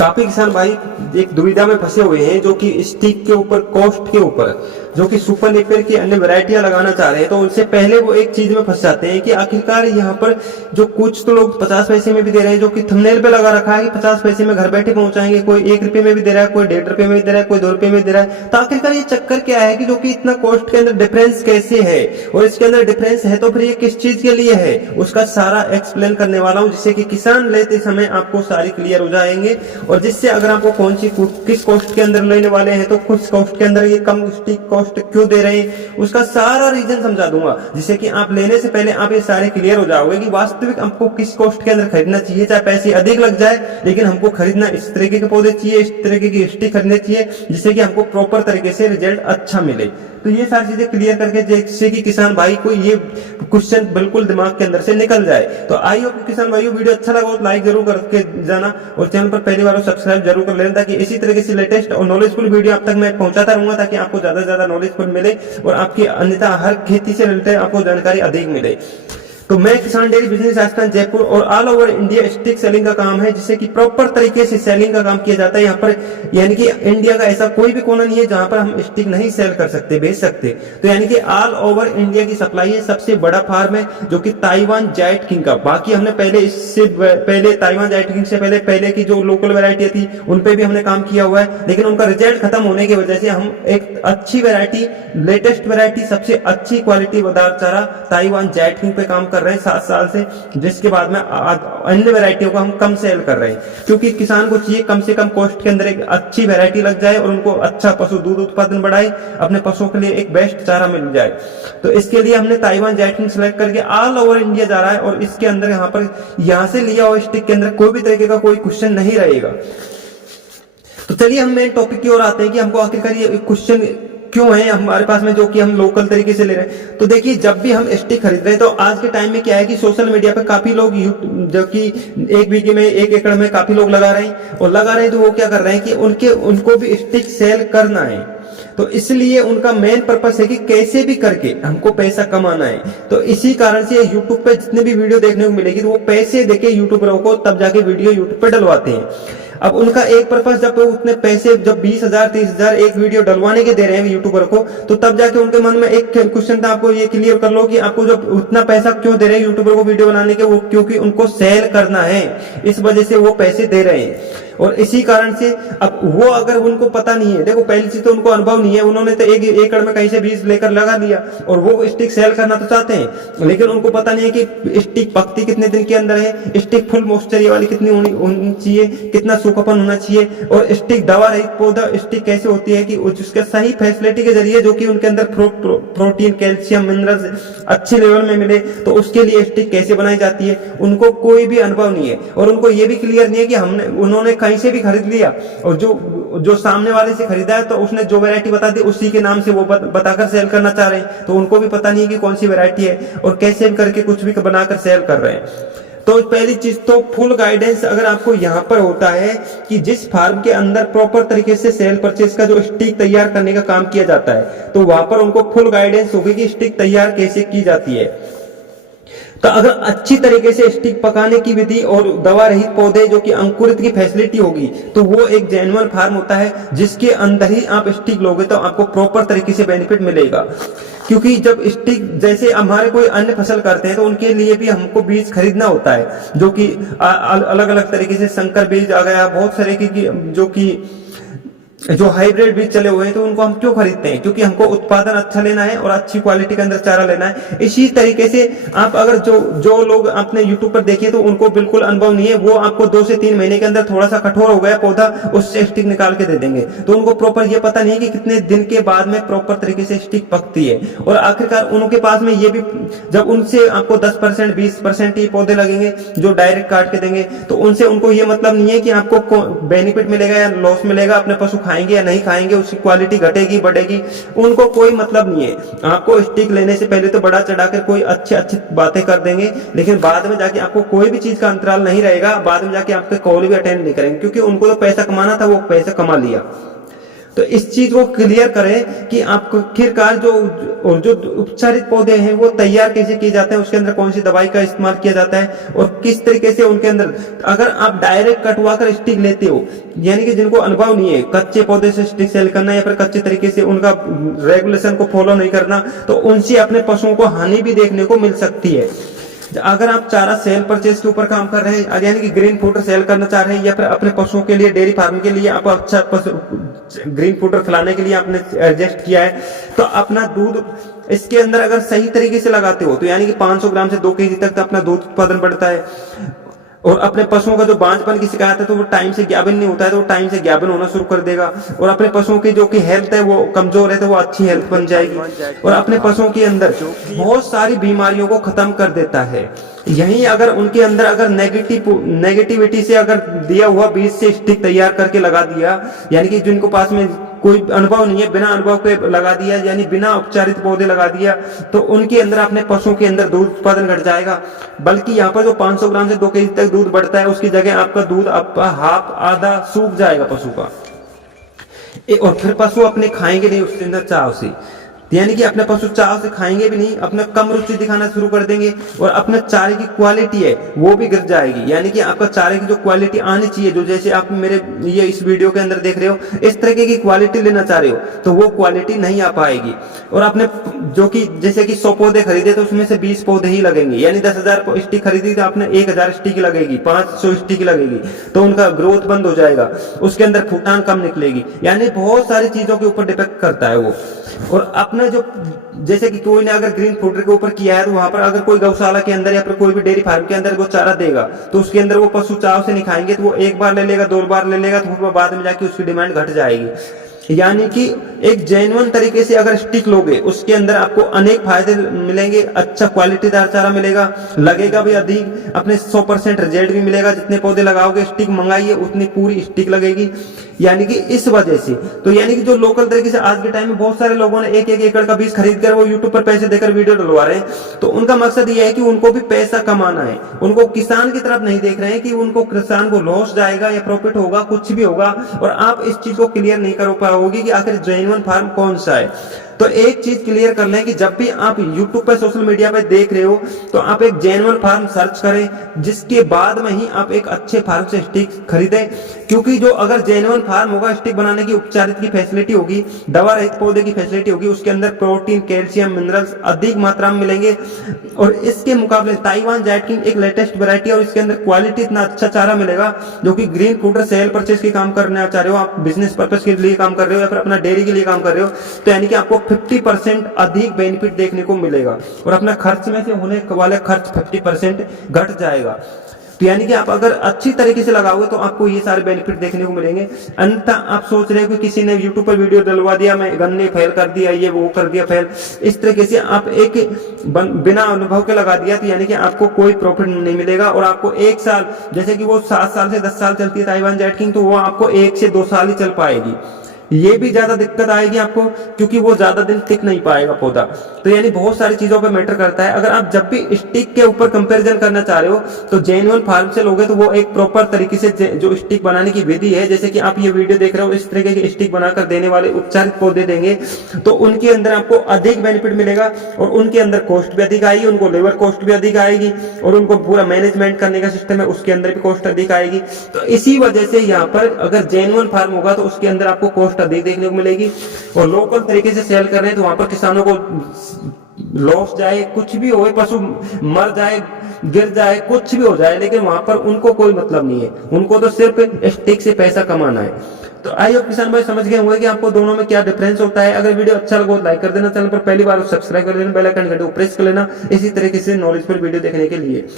काफी किसान भाई एक दुविधा में फंसे हुए हैं, जो कि स्टिक के ऊपर, कॉस्ट के ऊपर, जो कि सुपर नेपियर की अन्य वैरायटियां लगाना चाह रहे हैं। तो उनसे पहले वो एक चीज में फंस जाते हैं कि आखिरकार यहाँ पर जो कुछ तो लोग 50 पैसे में भी दे रहे हैं, जो कि थंबनेल पे लगा रखा है कि 50 पैसे में घर बैठे पहुंचाएंगे, कोई 1 रुपए में भी दे रहा है, कोई 1.5 रुपए में भी दे रहा है, कोई 2 रुपए में दे रहा है। तो आखिरकार ये चक्कर क्या है कि जो कि इतना कॉस्ट के अंदर डिफरेंस कैसे है, और इसके अंदर डिफरेंस है तो फिर ये किस चीज के लिए है, उसका सारा एक्सप्लेन करने वाला हूँ, जिससे कि किसान लेते समय आपको सारी क्लियर हो जाएंगे। और जिससे अगर आपको कौन सी किस कॉस्ट के अंदर लेने वाले हैं, तो किस कॉस्ट के अंदर ये कम स्टिक कॉस्ट क्यों दे रहे हैं, उसका सारा रीजन समझा दूंगा, जिससे कि आप लेने से पहले आप ये सारे क्लियर हो जाओगे कि वास्तविक हमको किस कॉस्ट के अंदर खरीदना चाहिए। चाहे पैसे अधिक लग जाए, लेकिन हमको खरीदना इस तरीके के पौधे चाहिए, इस तरीके की स्टिक खरीदने चाहिए, जिससे कि हमको प्रॉपर तरीके से रिजल्ट अच्छा मिले। तो ये सारी चीजें क्लियर करके, जिससे कि किसान भाई को ये क्वेश्चन बिल्कुल दिमाग के अंदर से निकल जाए। तो आई होप किसान भाइयों वीडियो अच्छा लगा तो लाइक जरूर करके जाना, और चैनल पर पहली बार सब्सक्राइब जरूर कर लेना, ताकि इसी तरीके से लेटेस्ट और नॉलेजफुल वीडियो आप तक मैं पहुंचाता रहूंगा, ताकि आपको ज्यादा से ज्यादा नॉलेजफुल मिले और आपकी अन्यथा हर खेती से रिलेटेड आपको जानकारी अधिक मिले। तो मैं किसान डेयरी बिजनेस राजस्थान जयपुर और all over India stick selling का काम है, जिससे कि प्रॉपर तरीके से सेलिंग का काम किया जाता है यहाँ पर। यानी कि इंडिया का ऐसा कोई भी कोना नहीं है जहां पर हम स्टिक नहीं सेल कर सकते, बेच सकते। तो यानी कि ऑल ओवर इंडिया की सप्लाई है। सबसे बड़ा फार्म है जो कि ताइवान जायंट किंग का। बाकी हमने पहले इससे पहले ताइवान जायंट किंग से पहले की जो लोकल वैरायटी थी उन पे भी हमने काम किया हुआ है, लेकिन उनका रिजल्ट खत्म होने की वजह से हम एक अच्छी वैरायटी, लेटेस्ट वैरायटी, सबसे अच्छी क्वालिटी बाजार चारा ताइवान जायंट किंग पे काम कर रहे हैं 7 साल से, जिसके बाद में अन्य वैरायटियों को हम कम सेल कर रहे हैं, क्योंकि किसान को चाहिए कम से कम कॉस्ट के अंदर एक अच्छी वैरायटी लग जाए और उनको अच्छा पशु दूध उत्पादन बढ़ाए, अपने पशुओं के लिए एक बेस्ट चारा मिल जाए। तो इसके लिए हमने ताइवान जायंट किंग सेलेक्ट करके ऑल ओवर इंडिया जा रहा है, और इसके अंदर यहाँ से लिया हुआ स्टिक के अंदर कोई भी तरीके का कोई क्वेश्चन नहीं रहेगा। तो चलिए हम मेन टॉपिक की ओर आते हैं कि हमको आखिरकार ये क्वेश्चन क्यों है हमारे पास में, जो कि हम लोकल तरीके से ले रहे हैं। तो देखिए, जब भी हम स्टिक खरीद रहे हैं, तो आज के टाइम में क्या है कि सोशल मीडिया पे काफी लोग, जो कि 1 बीघे में 1 एकड़ में काफी लोग लगा रहे हैं, और लगा रहे हैं तो वो क्या कर रहे हैं कि उनको भी स्टिक सेल करना है। तो इसलिए उनका मेन पर्पस है कि कैसे भी करके हमको पैसा कमाना है। तो इसी कारण से यूट्यूब पे जितने भी वीडियो देखने को मिलेगी, तो वो पैसे देके यूट्यूबरों को तब जाके वीडियो यूट्यूब पे डलवाते हैं। अब उनका एक पर्पस, जब उतने पैसे, जब 20,000 30,000 एक वीडियो डलवाने के दे रहे हैं यूट्यूबर को, तो तब जाके उनके मन में एक क्वेश्चन था, आपको ये क्लियर कर लो कि आपको जब उतना पैसा क्यों दे रहे हैं यूट्यूबर को वीडियो बनाने के, वो क्योंकि उनको सेल करना है, इस वजह से वो पैसे दे रहे हैं। और इसी कारण से अब वो, अगर उनको पता नहीं है, देखो पहली चीज तो उनको अनुभव नहीं है, उन्होंने तो 1 एकड़ में कहीं से बीज लेकर लगा दिया, और वो स्टिक सेल करना तो चाहते हैं, लेकिन उनको पता नहीं है कि स्टिक पकती कितने दिन के अंदर है, स्टिक फुल मॉइस्चर वाली कितनी होनी चाहिए, कितना सूखापन होना चाहिए, और स्टिक दवा रहित पौधा स्टिक कैसे होती है कि उसके सही फैसिलिटी के जरिए, जो कि उनके अंदर प्रोटीन, कैल्शियम, मिनरल्स अच्छे लेवल में मिले, तो उसके लिए स्टिक कैसे बनाई जाती है, उनको कोई भी अनुभव नहीं है। और उनको ये भी क्लियर नहीं है कि उन्होंने कहीं से भी खरीद लिया, और जो सामने वाले से खरीदा है, तो उसने जो वैरायटी बता दी उसी के नाम से वो बताकर सेल करना चाह रहे हैं, तो उनको भी पता नहीं है कि कौन सी वैरायटी है, और कैसे करके कुछ भी बनाकर सेल कर रहे हैं। तो पहली चीज तो फुल गाइडेंस अगर आपको यहाँ पर होता है कि जिस फार्म के अंदर प्रॉपर तरीके से सेल परचेज का जो स्टिक तैयार करने का काम किया जाता है, तो वहां पर उनको फुल गाइडेंस होगी कि स्टिक तैयार कैसे की जाती है। तो अगर अच्छी तरीके से स्टिक पकाने की विधि और दवा रहित पौधे, जो कि अंकुरित की फैसिलिटी होगी, तो वो एक जेन्युइन फार्म होता है, जिसके अंदर ही आप स्टिक लोगे तो आपको प्रॉपर तरीके से बेनिफिट मिलेगा। क्योंकि जब स्टिक, जैसे हमारे कोई अन्य फसल करते हैं, तो उनके लिए भी हमको बीज खरीदना होता है, जो कि अलग अलग तरीके से संकर बीज आ गया, बहुत सारे की जो हाइब्रिड बीज चले हुए हैं, तो उनको हम क्यों खरीदते हैं, क्योंकि हमको उत्पादन अच्छा लेना है और अच्छी क्वालिटी के अंदर चारा लेना है। इसी तरीके से आप अगर जो लोग आपने यूट्यूब पर देखिए, तो उनको बिल्कुल अनुभव नहीं है, वो आपको 2 से 3 महीने के अंदर थोड़ा सा कठोर हो गया पौधा, उससे स्टिक निकाल के दे देंगे, तो उनको प्रॉपर ये पता नहीं है कि कितने दिन के बाद में प्रॉपर तरीके से स्टिक पकती है। और आखिरकार उनके पास में ये भी, जब उनसे आपको 10% 20% ही पौधे लगेंगे जो डायरेक्ट काट के देंगे, तो उनसे उनको ये मतलब नहीं है कि आपको बेनिफिट मिलेगा या लॉस मिलेगा, अपने पशु खाएंगे या नहीं खाएंगे, उसकी क्वालिटी घटेगी बढ़ेगी, उनको कोई मतलब नहीं है। आपको स्टिक लेने से पहले तो बड़ा चढ़ाकर कोई अच्छी अच्छी बातें कर देंगे, लेकिन बाद में जाके आपको कोई भी चीज का अंतराल नहीं रहेगा, बाद में जाके आपके कॉल भी अटेंड नहीं करेंगे, क्योंकि उनको तो पैसा कमाना था, वो पैसा कमा लिया। तो तो इस चीज को क्लियर करें कि आपको आखिरकार जो उपचारित पौधे हैं वो तैयार कैसे किए जाते हैं, उसके अंदर कौन सी दवाई का इस्तेमाल किया जाता है और किस तरीके से उनके अंदर, अगर आप डायरेक्ट कटवा कर स्टिक लेते हो, यानी कि जिनको अनुभव नहीं है कच्चे पौधे से स्टिक सेल करना या फिर कच्चे तरीके से उनका रेगुलेशन को फॉलो नहीं करना, तो उनसे अपने पशुओं को हानि भी देखने को मिल सकती है। अगर आप चारा सेल परचेज के ऊपर काम कर रहे हैं, यानी कि ग्रीन फूडर सेल करना चाह रहे हैं, या फिर अपने पशुओं के लिए डेयरी फार्म के लिए आप अच्छा ग्रीन फूडर खिलाने के लिए आपने एडजस्ट किया है, तो अपना दूध इसके अंदर अगर सही तरीके से लगाते हो तो यानी कि 500 ग्राम से 2 केजी तक अपना दूध उत्पादन बढ़ता है। और अपने पशुओं का जो बांझपन की शिकायत है तो वो टाइम से ज्ञापन नहीं होता है, तो वो टाइम से ज्ञापन होना शुरू कर देगा। और अपने पशुओं की जो कि हेल्थ है वो कमजोर है तो वो अच्छी हेल्थ बन जाएगी। और अपने पशुओं के अंदर बहुत सारी बीमारियों को खत्म कर देता है। यही अगर उनके अंदर अगर नेगेटिविटी से अगर दिया हुआ बीज से स्टिक तैयार करके लगा दिया, यानी कि जिनको पास में कोई अनुभव नहीं है, बिना अनुभव के लगा दिया, यानी बिना उपचारित पौधे लगा दिया, तो उनके अंदर अपने पशुओं के अंदर दूध उत्पादन घट जाएगा। बल्कि यहाँ पर जो 500 ग्राम से 2 केजी तक दूध बढ़ता है, उसकी जगह आपका दूध आपका हाफ आधा सूख जाएगा पशु का। और फिर पशु अपने खाएंगे नहीं उसके अंदर चाव से, यानी कि अपने पशु चाव से खाएंगे भी नहीं, अपना कम रुचि दिखाना शुरू कर देंगे और अपने चारे की क्वालिटी है वो भी गिर जाएगी। यानी कि आपका चारे की जो क्वालिटी आनी चाहिए, जो जैसे आप मेरे ये इस वीडियो के अंदर देख रहे हो, इस तरीके की क्वालिटी लेना चाह रहे हो तो वो क्वालिटी नहीं आ पाएगी। और अपने जो कि जैसे कि 100 पौधे खरीदे तो उसमें से 20 पौधे ही लगेंगे, यानी 10,000 स्टिक खरीदी तो आपने 1,000 स्टिक लगेगी, 500 स्टिक लगेगी, तो उनका ग्रोथ बंद हो जाएगा, उसके अंदर फूटान कम निकलेगी। यानी बहुत सारी चीजों के ऊपर डिपेंड करता है वो। और अपना जो जैसे कि कोई ने अगर ग्रीन फूडर के ऊपर किया है तो वहां पर अगर कोई गौशाला के अंदर या फिर कोई भी डेयरी फार्म के अंदर वो चारा देगा तो उसके अंदर वो पशु चाव से नहीं खाएंगे, तो वो एक बार ले लेगा, 2 बार ले लेगा, तो बाद में जाके उसकी डिमांड घट जाएगी। यानी कि एक जेन्युइन तरीके से अगर स्टिक लोगे उसके अंदर आपको अनेक फायदे मिलेंगे, अच्छा क्वालिटीदार चारा मिलेगा, लगेगा भी अधिक, अपने 100% रिजल्ट भी मिलेगा। जितने पौधे लगाओगे स्टिक मंगाइए उतनी पूरी स्टिक लगेगी। यानी कि इस वजह से तो यानी कि जो लोकल तरीके से आज के टाइम में बहुत सारे लोगों ने 1-1 एकड़ का बीज खरीद कर वो यूट्यूब पर पैसे देकर वीडियो डलवा रहे हैं, तो उनका मकसद ये है कि उनको भी पैसा कमाना है, उनको किसान की तरफ नहीं देख रहे हैं कि उनको किसान को लॉस जाएगा या प्रॉफिट होगा, कुछ भी होगा। और आप इस चीज को क्लियर नहीं कर पाओगे कि आखिर जेन्युइन फार्म कौन सा है। तो एक चीज क्लियर कर लें कि जब भी आप YouTube पे सोशल मीडिया पे देख रहे हो तो आप एक जेन्युइन फार्म सर्च करें, जिसके बाद में ही आप एक अच्छे फार्म से स्टिक खरीदें। क्योंकि जो अगर जेन्युइन फार्म होगा, स्टिक बनाने की उपचारित की फैसिलिटी होगी, दवा रहित पौधे की फैसिलिटी होगी, उसके अंदर प्रोटीन, कैल्शियम, मिनरल्स अधिक मात्रा में मिलेंगे। और इसके मुकाबले ताइवान जेट किंग एक लेटेस्ट वैरायटी और इसके अंदर क्वालिटी इतना अच्छा चारा मिलेगा जो कि ग्रीन फूडर सेल परचेज के काम करने चाह रहे हो, आप बिजनेस पर्पज के लिए काम कर रहे हो या फिर अपना डेयरी के लिए काम कर रहे हो, तो यानी कि आपको 50% अधिक बेनिफिट देखने को मिलेगा और अपना खर्च में से होने वाले खर्च 50% घट जाएगा। तो यानी कि आप अगर अच्छी तरीके से लगाओगे तो आपको ये सारे बेनिफिट देखने को मिलेंगे। अन्यथा आप सोच रहे हो कि किसी ने यूट्यूब पर वीडियो डलवा दिया, मैं गन्ने फेल कर दिया, ये वो कर दिया फेल, इस तरीके से आप एक बिना अनुभव के लगा दिया, तो यानी कि आपको कोई प्रॉफिट नहीं मिलेगा। और आपको 1 साल, जैसे कि वो 7 साल से 10 साल चलती है ताइवान जेट किंग, तो वो आपको 1 से 2 साल ही चल पाएगी। ये भी ज्यादा दिक्कत आएगी आपको क्योंकि वो ज्यादा दिन टिक नहीं पाएगा पौधा। तो यानी बहुत सारी चीजों पे मैटर करता है। अगर आप जब भी स्टिक के ऊपर कंपैरिजन करना चाह रहे हो तो जेन्युइन फार्म से लोगे तो वो एक प्रॉपर तरीके से जो स्टिक बनाने की विधि है, जैसे कि आप ये वीडियो देख रहे हो, इस तरीके की स्टिक बनाकर देने वाले उपचारित पौधे देंगे तो उनके अंदर आपको अधिक बेनिफिट मिलेगा और उनके अंदर कॉस्ट भी अधिक आएगी, उनको लेबर कॉस्ट भी अधिक आएगी और उनको पूरा मैनेजमेंट करने का सिस्टम है उसके अंदर भी कॉस्ट अधिक आएगी। तो इसी वजह से यहाँ पर अगर जेन्युइन फार्म होगा तो उसके अंदर आपको कॉस्ट अधिक देखने को मिलेगी। और लोकल तरीके से सेल कर रहे हैं तो वहां पर किसानों को लॉस जाए, कुछ भी हो, पशु मर जाए, गिर जाए, कुछ भी हो जाए, लेकिन वहां पर उनको कोई मतलब नहीं है, उनको तो सिर्फ स्टिक से पैसा कमाना है। तो आई होप किसान भाई समझ गए होंगे कि आपको दोनों में क्या डिफरेंस होता है। अगर वीडियो अच्छा लगा तो लाइक कर देना, चैनल पर पहली बार सब्सक्राइब कर लेना, बेल आइकन घंटे को प्रेस कर लेना इसी तरीके से नॉलेजफुल वीडियो देखने के लिए।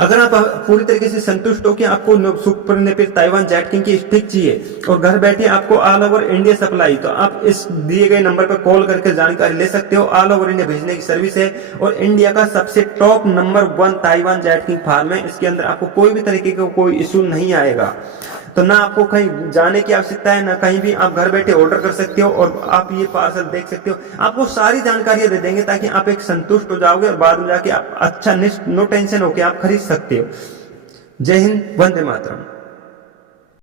अगर आप पूरी तरीके से संतुष्ट हो कि आपको super Napier Taiwan jet king की स्टिक चाहिए और घर बैठे आपको ऑल ओवर इंडिया सप्लाई, तो आप इस दिए गए नंबर पर कॉल करके जानकारी ले सकते हो। ऑल ओवर इंडिया भेजने की सर्विस है और इंडिया का सबसे top number 1 Taiwan jet king farm है। इसके अंदर आपको कोई भी तरीके का कोई इशू नहीं आएगा। तो ना आपको कहीं जाने की आवश्यकता है, ना कहीं भी आप घर बैठे ऑर्डर कर सकते हो और आप ये पार्सल देख सकते हो। आपको सारी जानकारियां दे देंगे ताकि आप एक संतुष्ट हो जाओगे और बाद में जाके आप अच्छा नो टेंशन होके आप खरीद सकते हो। जय हिंद, वंदे मातरम।